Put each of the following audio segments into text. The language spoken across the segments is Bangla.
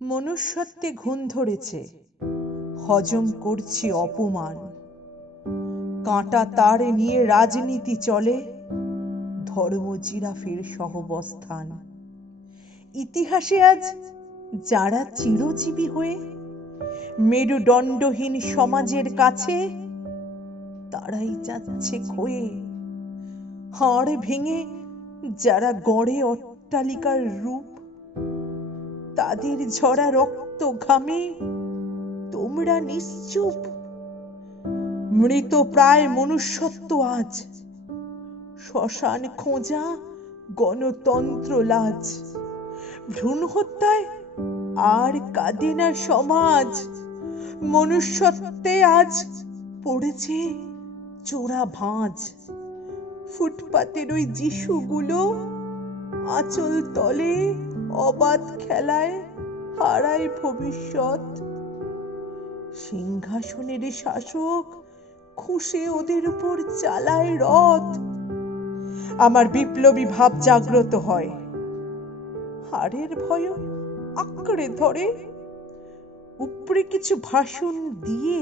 মনুষ্যত্বে ঘুণ ধরেছে, হজম করছি অপমান। কাঁটা তার নিয়ে রাজনীতি চলে, ধর্ম জিরাফের সহবস্থান। ইতিহাসে আজ যারা চিরজীবী হয়ে মেরুদণ্ডহীন সমাজের কাছে, তারাই যাচ্ছে ক্ষয়ে। হাড় ভেঙে যারা গড়ে অট্টালিকার রূপ, তাদের ঝরা রক্ত ঘামে তোমরা নিশ্চুপ। মৃত প্রায় মনুষ্যত্ব আজ, শ্মশান খোঁজা গণতন্ত্র লাজ। ভ্রূণ হত্যায় আর কাঁদে না সমাজ, মনুষ্যত্বে আজ পড়েছে চোরা ভাঁজ। ফুটপাতের ওই যিশুগুলো আঁচল তলে অবাধ খেলায় হারায় ভবিষ্যৎ। সিংহাসনের শাসক খুশে ওদের উপর চালায় রথ। আমার বিপ্লবী ভাব জাগ্রত হয়, হারের ভয় আঁকড়ে ধরে। উপরে কিছু ভাষণ দিয়ে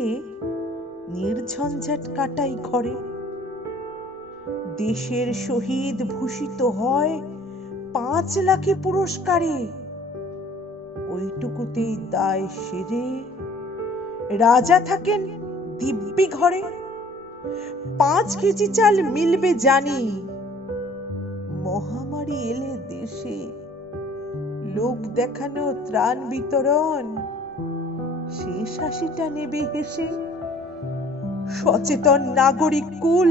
নির্ঝঞ্ঝাট কাটাই ঘরে। দেশের শহীদ ভূষিত হয় 5 লাখে পুরস্কারে। ওইটুকুতেই দায় সেরে রাজা থাকেন দিব্যি ঘরে। 5 কেজি চাল মিলবে জানি, মহামারী এলে দেশে লোক দেখানো ত্রাণ বিতরণ শেষ হাসিটা নেবে হেসে। সচেতন নাগরিক কুল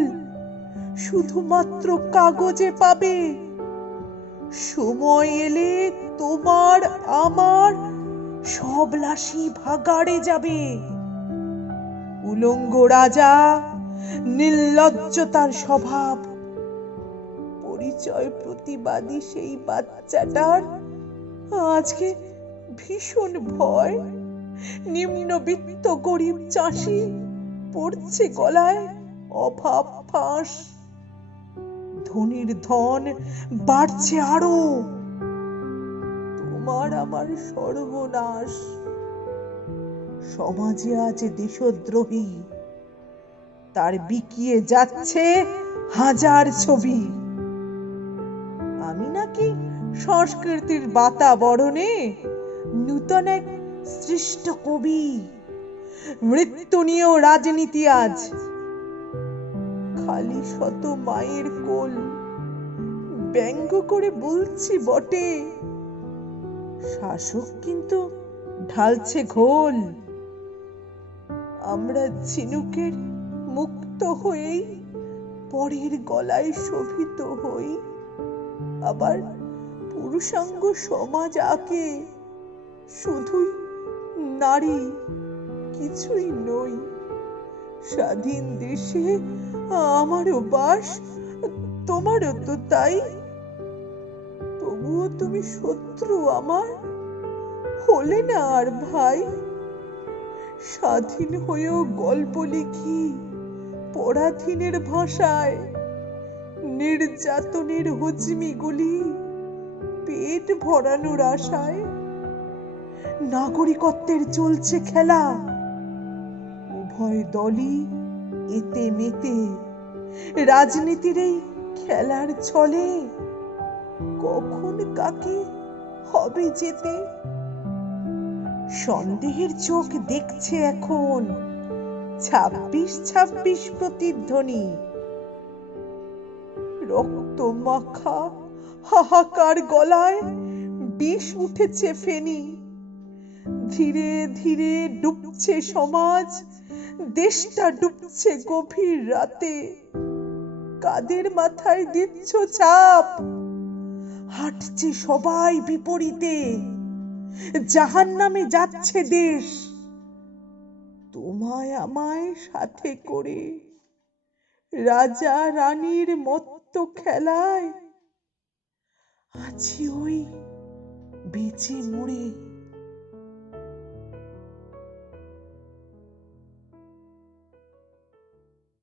শুধুমাত্র কাগজে পাবে, সময় এলে তোমার আমার সব লাশই ভাগাড়ে যাবে। উলঙ্গ রাজা, নির্লজ্জতার স্বভাব, পরিচয় প্রতিবাদী সেই বাচ্চাটার আজকে ভীষণ ভয়। নিম্নবিত্ত গরিব চাষি পড়ছে গলায় অভাব ফাঁস। ধনীর ধন বাড়ছে আরো, তোমার আমার সর্বনাশ। সমাজে আছে দেশদ্রোহী, তার বিকিয়ে যাচ্ছে হাজার ছবি। আমি নাকি সংস্কৃতির বাতাবরণে নূতন এক সৃষ্ট কবি। মৃত্যু নিয়েও রাজনীতি আজ, খালি শত মায়ের কোল। ব্যঙ্গ করে বলছি বটে, শাসক কিন্তু ঢালছে ঘোল। আমরা ঝিনুকের মুক্ত হয়েই পরের গলায় শোভিত হই। আবার পুরুষাঙ্গ সমাজ আঁকে শুধুই নারী, কিছুই নই। স্বাধীন দেশে আমারও বাস, তোমারও তো তাই। তবুও তুমি শত্রু আমার, হলে না আর ভাই। স্বাধীন হয়েও গল্প লিখি পরাধীনের ভাষায়। নির্যাতনের হুজমিগুলি পেট ভরানোর আশায়। নাগরিকত্বের চলছে খেলা, উভয় দলই এতে মেতে। রাজনীতির এই খেলার ছলে কখন কাকে হবে যেতে। সন্দেহের চোখ দেখছে এখন 26-26 প্রতিধ্বনি। রক্ত মাখা হাহাকার গলায় বিষ উঠেছে ফেনি। ধীরে ধীরে ডুবছে সমাজ, দেশটা ডুবছে গভীর রাতে। কাদের মাথায় দিচ্ছ চাপ, হাঁটছে সবাই বিপরীতে। জাহান্নামে যাচ্ছে দেশ, তোমায় আমায় সাথে করে। রাজা রানীর মত্ত খেলায় আছি ওই বেঁচে মরে।